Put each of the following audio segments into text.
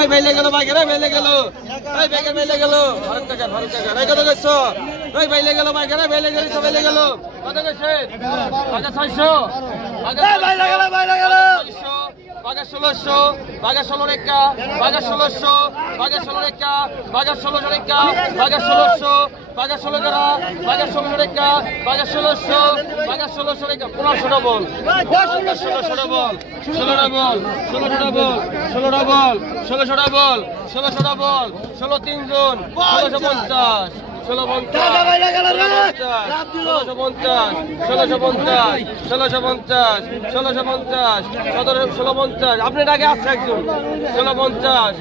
এই বেলে গেল বাইকে রে বেলে গেল এই বেগে বেলে গেল ভারত টাকা এই কত কইছো এই বেলে গেল বাইকে রে বেলে গেল সব বেলে গেল কত কইছে টাকা 600 টাকা বেলে গেল 600 টাকা 1600 টাকা 16 রেকা টাকা 1600 টাকা 16 রেকা টাকা 16 রেকা টাকা 1600 টাকা 16 করা টাকা 16 রেকা টাকা 1600 টাকা 1600 রেকা 1500 বল 1600 বল 16 বল 16 বল 16 বল 16 বল 16 বল 16 তিন জন 1650 আপনার আগে আছে একজন 1650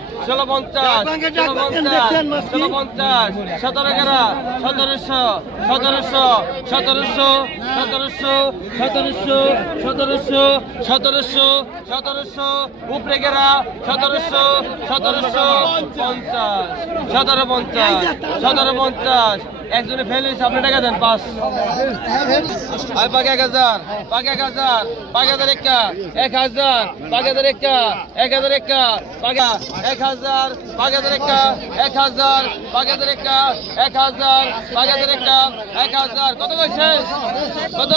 উপরে গেরা 1750 একজনে ফেল হয়েছে আপনি টাকা দেন 5 পাকে 1000 পাকে 1000 পাকে 1000 একা 1000 পাকে 1000 একা 1000 একা পাকে 1000 পাকে 1000 একা 1000 পাকে 1000 একা 1000 পাকে 1000 একা 1000 কত কইছে কত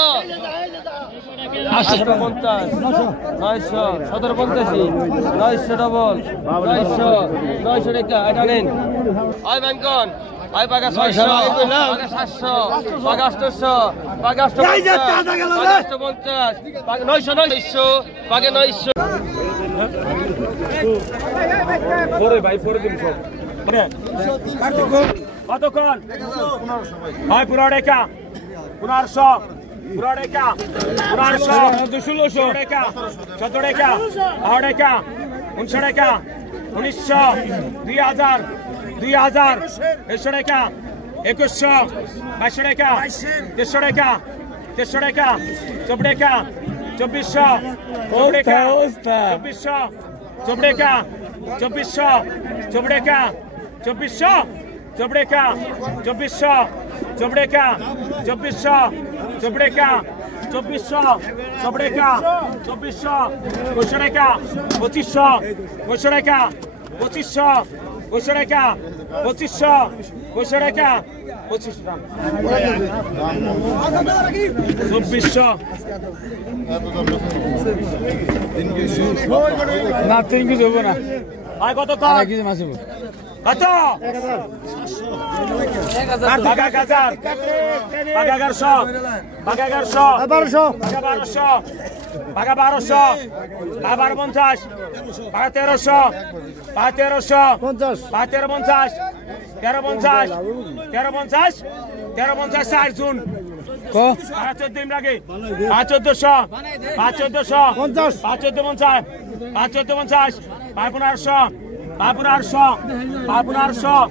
850 900 1750 900 ডবল 900 টাকা এটা নেন আই ব্যাংকন আই পাকা 600 পাকা 700 পাকা 800 পাকা 850 পাকা 900 পাকা 900 পরে ভাই পরে দিন সব কতক্ষণ 1500 হয় পুরো টাকা 1500 পুরো টাকা 1500 1600 টাকা 17 টাকা 18 টাকা 19 টাকা 1900 2000 2000 100 টাকা 2100 2200 টাকা 2300 টাকা 2300 টাকা 24 টাকা 2400 2400 টাকা 2400 টাকা 2400 টাকা 2400 টাকা 2400 টাকা 2400 টাকা 2400 টাকা 2500 টাকা 2500 টাকা 2500 টাকা 2400 না 3 কিছু হবে না আর কত কত কিছু মাছ হবে কত 1000 টাকা 1000 টাকা 1100 টাকা 1100 1200 টাকা 1200 টাকা 1250 টাকা 1300 টাকা 1350 1350 4 জুন কো 14 লাগে 1400 1450 1450 1450 1500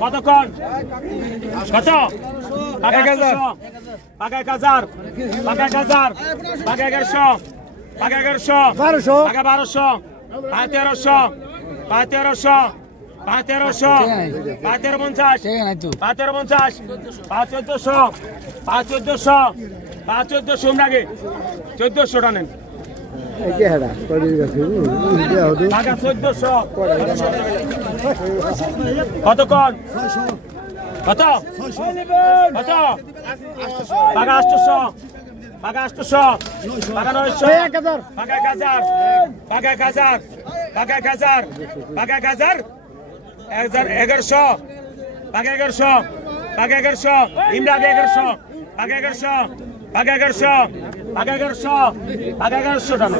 কতক্ষণ কত 1000 টাকা 1000 টাকা 1100 টাকা 1200 টাকা 1200 টাকা 1300 550 1400 লাগে 1400 টা নেন কতক্ষণ কত কত টাকা 800 টাকা 800 টাকা 900 টাকা 1000 টাকা 1000 টাকা 1000 টাকা 1000 1100 টাকা 1100 টাকা 1100 ইমরা 1100 টাকা 1100 টাকা 1100 টাকা 1100 টাকা 1100 টাকা